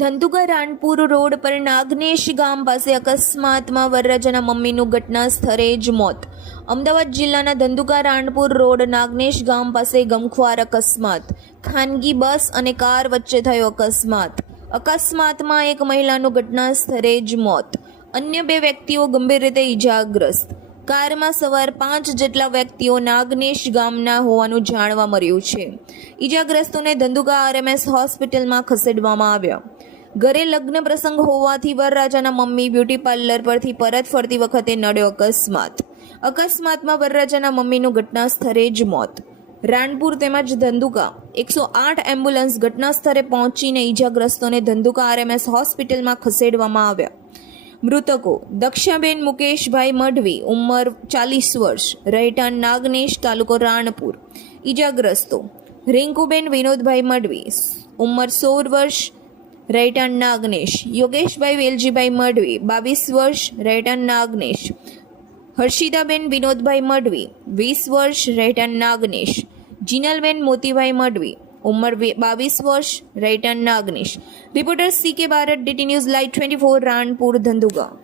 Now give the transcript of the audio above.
Dhandhuka Ranpur road પર નાગનેશ ગામ પાસે અકસ્માતમાં વરરાજાના મમ્મીનું ઘટના સ્થળે જ મોત. અમદાવાદ જિલ્લાના ધંધુકા રાણપુર રોડ નાગનેશ ગામ પાસે ગમખ્વાર અકસ્માત. ખાનગી બસ અને કાર વચ્ચે થયો અકસ્માત. અકસ્માતમાં એક મહિલાનું ઘટના સ્થળે જ મોત. અન્ય 2 વ્યક્તિઓ ગંભીર રીતે ઈજાગ્રસ્ત. કારમાં સવાર 5 જેટલા વ્યક્તિઓ નાગનેશ ગામના હોવાનું જાણવા મળ્યું છે. ઈજાગ્રસ્તોને ધંધુકા આરએમએસ હોસ્પિટલમાં ખસેડવામાં આવ્યા. ઘરે લગ્ન પ્રસંગ હોવાથી વરરાજાના મમ્મી બ્યુટી પાર્લર પરથી પરત ફરતી વખતે નડ્યો અકસ્માત. અકસ્માતમાં વરરાજાના મમ્મીનું ઘટના સ્થળે જ મોત. રાણપુર તેમજ ધંધુકા 108 એમ્બ્યુલન્સ ઘટના સ્થળે પહોંચીને ઈજાગ્રસ્તોને ધંધુકા આરએમએસ હોસ્પિટલમાં ખસેડવામાં આવ્યા. મૃતકો દક્ષાબેન મુકેશભાઈ મઢવી, ઉંમર 40 વર્ષ, રહેઠાણ નાગનેશ, તાલુકો રાણપુર. ઈજાગ્રસ્તો રિંકુબેન વિનોદભાઈ મઢવી, ઉંમર 16 વર્ષ, રહેઠાણ નાગનેશ. યોગેશભાઈ વેલજીભાઈ મઢવી, 22 વર્ષ, રહેઠાણ નાગનેશ. હર્ષિતાબેન વિનોદભાઈ મઢવી, 20 વર્ષ, રહેઠાણ નાગનેશ. જીનલબેન મોતીભાઈ મઢવી, ઉંમર 22 વર્ષ, રહેઠાણ Nagnesh. Reporter CK Barad, DT news live 24, Ranpur, Dhandhuka.